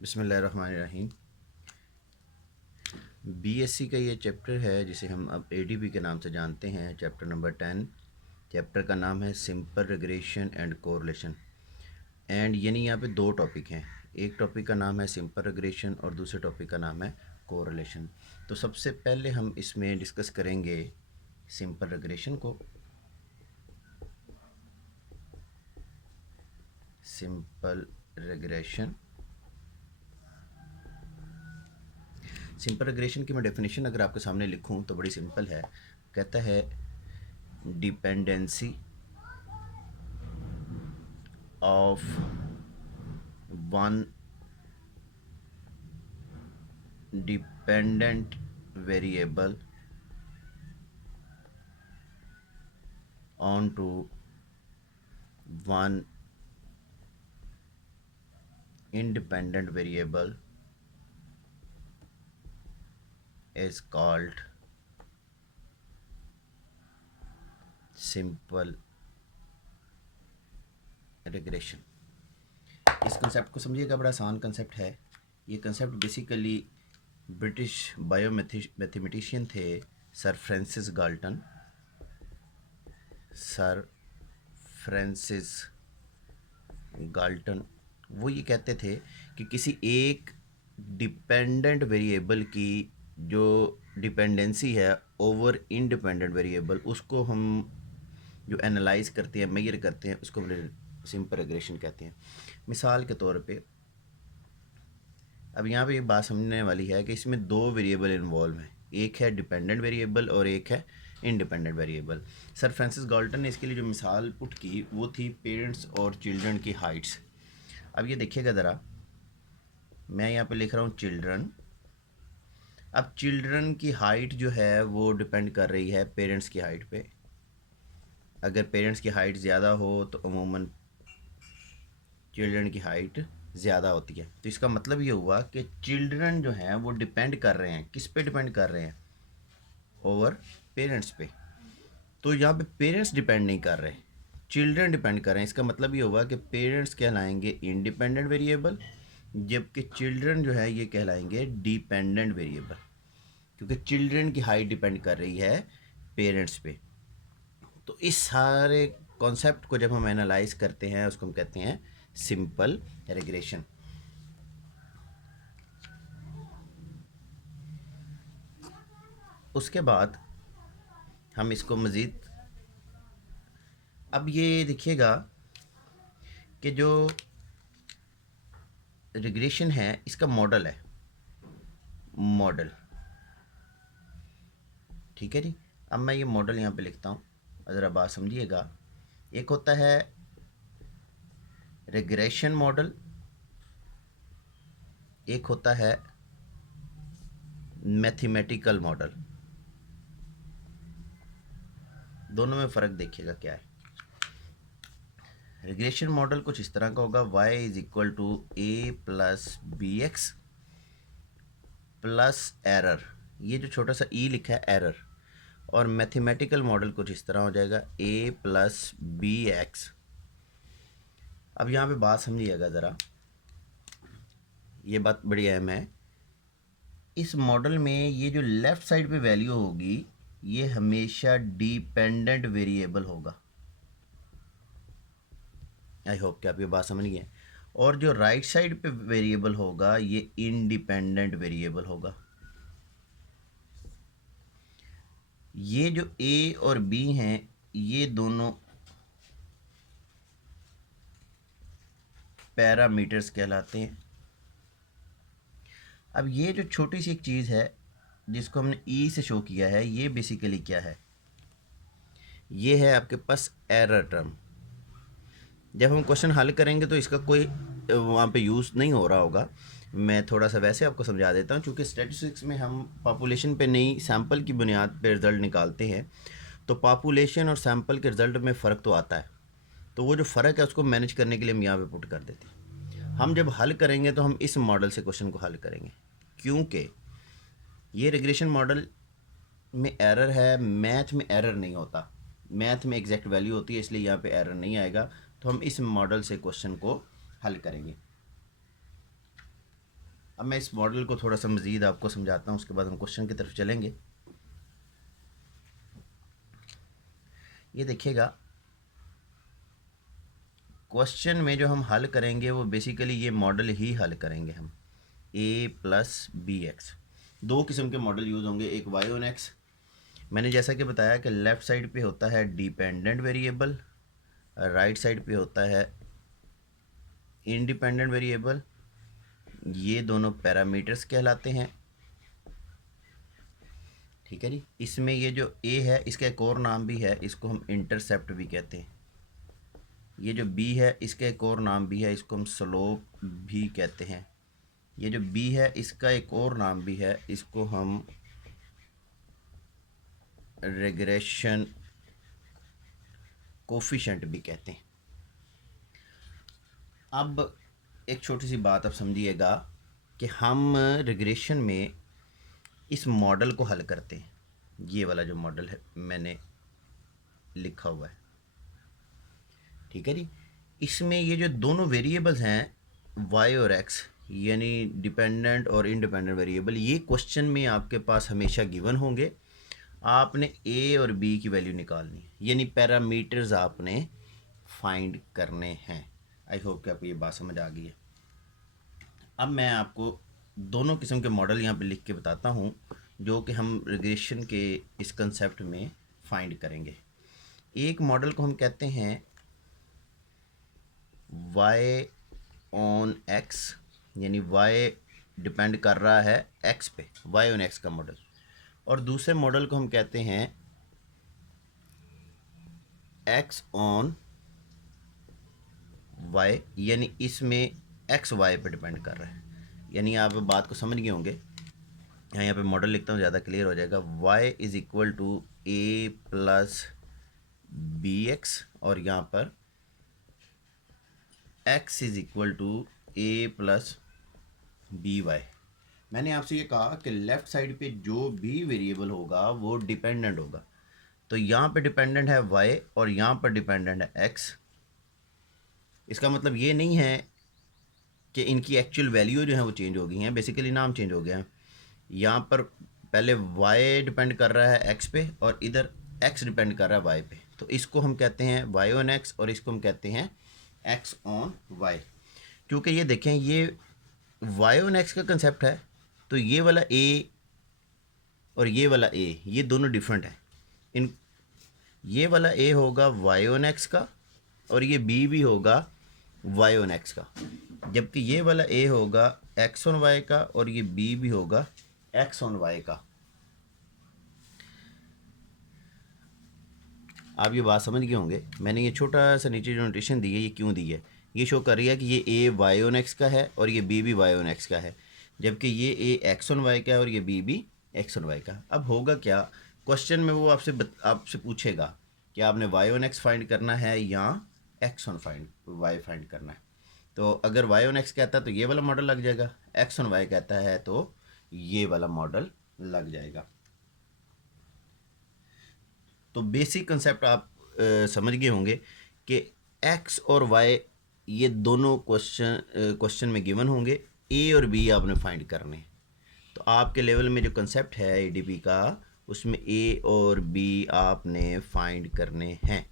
बिस्मिल्लाहिर्रहमानिर्रहीम। बीएससी का ये चैप्टर है जिसे हम अब एडीबी के नाम से जानते हैं, चैप्टर नंबर 10। चैप्टर का नाम है simple regression and correlation. And यानी यहाँ पे दो टॉपिक हैं, एक टॉपिक का नाम है सिंपल रिग्रेशन और दूसरे टॉपिक का नाम है कोरिलेशन। तो सबसे पहले हम इसमें डिस्कस करेंगे सिंपल रिग्रेशन को। सिंपल रिग्रेशन, सिंपल रिग्रेशन की मैं डेफिनेशन अगर आपके सामने लिखूं तो बड़ी सिंपल है। कहता है dependency of one dependent variable onto one independent variable is called simple regression। इस कंसेप्ट को समझिएगा, बड़ा आसान कंसेप्ट है। ये कंसेप्ट बेसिकली ब्रिटिश बायोमैथमेटिशियन थे sir Francis Galton. Sir Francis Galton वो ये कहते थे कि किसी एक डिपेंडेंट वेरिएबल की जो डिपेंडेंसी है ओवर इंडिपेंडेंट वेरिएबल, उसको हम जो एनालाइज करते हैं, मेजर करते हैं, उसको सिंपल रिग्रेशन कहते हैं। मिसाल के तौर पे अब यहाँ पे ये बात समझने वाली है कि इसमें दो वेरिएबल इन्वॉल्व हैं, एक है डिपेंडेंट वेरिएबल और एक है independent variable. Sir Francis Galton ने इसके लिए जो मिसाल पुट की वो थी पेरेंट्स और चिल्ड्रन की हाइट्स। अब ये देखिएगा ज़रा, मैं यहाँ पे लिख रहा हूँ चिल्ड्रन। अब चिल्ड्रन की हाइट जो है वो डिपेंड कर रही है पेरेंट्स की हाइट पे। अगर पेरेंट्स की हाइट ज़्यादा हो तो अमूमन चिल्ड्रन की हाइट ज़्यादा होती है। तो इसका मतलब ये हुआ कि चिल्ड्रन जो हैं वो डिपेंड कर रहे हैं, किस पे डिपेंड कर रहे हैं? ओवर पेरेंट्स पे। तो यहाँ पे पेरेंट्स डिपेंड नहीं कर रहे, चिल्ड्रन डिपेंड कर रहे हैं। इसका मतलब ये हुआ कि पेरेंट्स कहलाएंगे इंडिपेंडेंट वेरिएबल, जबकि चिल्ड्रन जो है ये कहलाएंगे डिपेंडेंट वेरिएबल, क्योंकि चिल्ड्रन की हाइट डिपेंड कर रही है पेरेंट्स पे। तो इस सारे कॉन्सेप्ट को जब हम एनालाइज करते हैं उसको हम कहते हैं सिंपल रिग्रेशन। उसके बाद हम इसको मज़ीद, अब ये देखिएगा कि जो रिग्रेशन है इसका मॉडल है, मॉडल, ठीक है जी। अब मैं ये मॉडल यहाँ पे लिखता हूँ, ज़रा बात समझिएगा। एक होता है रिग्रेशन मॉडल, एक होता है मैथमेटिकल मॉडल। दोनों में फ़र्क देखिएगा क्या है। रिग्रेशन मॉडल कुछ इस तरह का होगा, y is equal to A plus B X plus error, ये जो छोटा सा ई लिखा है एरर। और मैथमेटिकल मॉडल कुछ इस तरह हो जाएगा, a प्लस बी एक्स। अब यहाँ पे बात समझिएगा ज़रा, ये बात बड़ी अहम है। इस मॉडल में ये जो लेफ़्ट साइड पे वैल्यू होगी ये हमेशा डिपेंडेंट वेरिएबल होगा। आई होप कि आप ये बात समझ गए। और जो राइट साइड पे वेरिएबल होगा ये इंडिपेंडेंट वेरिएबल होगा। ये जो ए और बी हैं ये दोनों पैरामीटर्स कहलाते हैं। अब ये जो छोटी सी एक चीज़ है जिसको हमने ई से शो किया है, ये बेसिकली क्या है? ये है आपके पास एरर टर्म। जब हम क्वेश्चन हल करेंगे तो इसका कोई वहाँ पे यूज़ नहीं हो रहा होगा। मैं थोड़ा सा वैसे आपको समझा देता हूँ, क्योंकि स्टैटिस्टिक्स में हम पॉपुलेशन पे नहीं सैम्पल की बुनियाद पे रिज़ल्ट निकालते हैं, तो पॉपुलेशन और सैम्पल के रिज़ल्ट में फ़र्क तो आता है। तो वो जो फ़र्क है उसको मैनेज करने के लिए हम यहाँ पे पुट कर देते हैं। हम जब हल करेंगे तो हम इस मॉडल से क्वेश्चन को हल करेंगे, क्योंकि ये रिग्रेशन मॉडल में एरर है, मैथ में एरर नहीं होता, मैथ में एग्जैक्ट वैल्यू होती है, इसलिए यहाँ पे एरर नहीं आएगा। तो हम इस मॉडल से क्वेश्चन को हल करेंगे। अब मैं इस मॉडल को थोड़ा सा मज़ीद आपको समझाता हूँ, उसके बाद हम क्वेश्चन की तरफ चलेंगे। ये देखिएगा, क्वेश्चन में जो हम हल करेंगे वो बेसिकली ये मॉडल ही हल करेंगे हम, a+bx। दो किस्म के मॉडल यूज़ होंगे, एक y/x, मैंने जैसा कि बताया कि लेफ़्ट साइड पे होता है डिपेंडेंट वेरिएबल, राइट साइड पे होता है इंडिपेंडेंट वेरिएबल। ये दोनों पैरामीटर्स कहलाते हैं, ठीक है जी। इसमें ये जो a है इसका एक और नाम भी है, इसको हम इंटरसेप्ट भी कहते हैं। ये जो b है इसका एक और नाम भी है, इसको हम स्लोप भी कहते हैं। ये जो b है इसका एक और नाम भी है, इसको हम रिग्रेशन कोफिशिएंट भी कहते हैं। अब एक छोटी सी बात आप समझिएगा कि हम रिग्रेशन में इस मॉडल को हल करते हैं। ये वाला जो मॉडल है मैंने लिखा हुआ है, ठीक है जी। इसमें ये जो दोनों वेरिएबल्स हैं y और x, यानी डिपेंडेंट और इंडिपेंडेंट वेरिएबल, ये क्वेश्चन में आपके पास हमेशा गिवन होंगे। आपने a और b की वैल्यू निकालनी है, यानी पैरामीटर्स आपने फाइंड करने हैं। आई होप कि आपको ये बात समझ आ गई है। अब मैं आपको दोनों किस्म के मॉडल यहाँ पे लिख के बताता हूँ जो कि हम रिग्रेशन के इस कंसेप्ट में फाइंड करेंगे। एक मॉडल को हम कहते हैं y/x, यानी y डिपेंड कर रहा है x पे, y/x का मॉडल। और दूसरे मॉडल को हम कहते हैं x/y, यानी इसमें x y पे डिपेंड कर रहा है। यानी आप बात को समझ गए होंगे। यहाँ पे मॉडल लिखता हूँ, ज़्यादा क्लियर हो जाएगा। y = a+bx और यहाँ पर x = a+by। मैंने आपसे ये कहा कि लेफ़्ट साइड पे जो भी वेरिएबल होगा वो डिपेंडेंट होगा। तो यहाँ पे डिपेंडेंट है y और यहाँ पर डिपेंडेंट है x। इसका मतलब ये नहीं है कि इनकी एक्चुअल वैल्यू जो है वो चेंज हो गई हैं, बेसिकली नाम चेंज हो गया है। यहाँ पर पहले y डिपेंड कर रहा है x पे और इधर x डिपेंड कर रहा है y पे। तो इसको हम कहते हैं y/x और इसको हम कहते हैं x/y। क्योंकि ये देखें, ये y/x का कंसेप्ट है, तो ये वाला a और ये वाला a, ये दोनों डिफरेंट हैं। ये वाला a होगा y/x का और ये b भी होगा y/x का, जबकि ये वाला a होगा x/y का और ये b भी होगा x/y का। आप ये बात समझ गए होंगे। मैंने ये छोटा सा नीचे जो नोटेशन दी है, ये क्यों दी है? ये शो कर रही है कि ये a y/x का है और ये b भी y/x का है, जबकि ये a x/y का है और ये b भी x/y का। अब होगा क्या, क्वेश्चन में वो आपसे पूछेगा कि आपने y/x फाइंड करना है या x/y फाइंड करना है। तो अगर y/x कहता है तो ये वाला मॉडल लग जाएगा, x/y कहता है तो ये वाला मॉडल लग जाएगा। तो बेसिक कंसेप्ट आप समझ गए होंगे कि x और y ये दोनों क्वेश्चन में गिवन होंगे, a और b आपने फाइंड करने हैं। तो आपके लेवल में जो कंसेप्ट है ADP का, उसमें a और b आपने फाइंड करने हैं।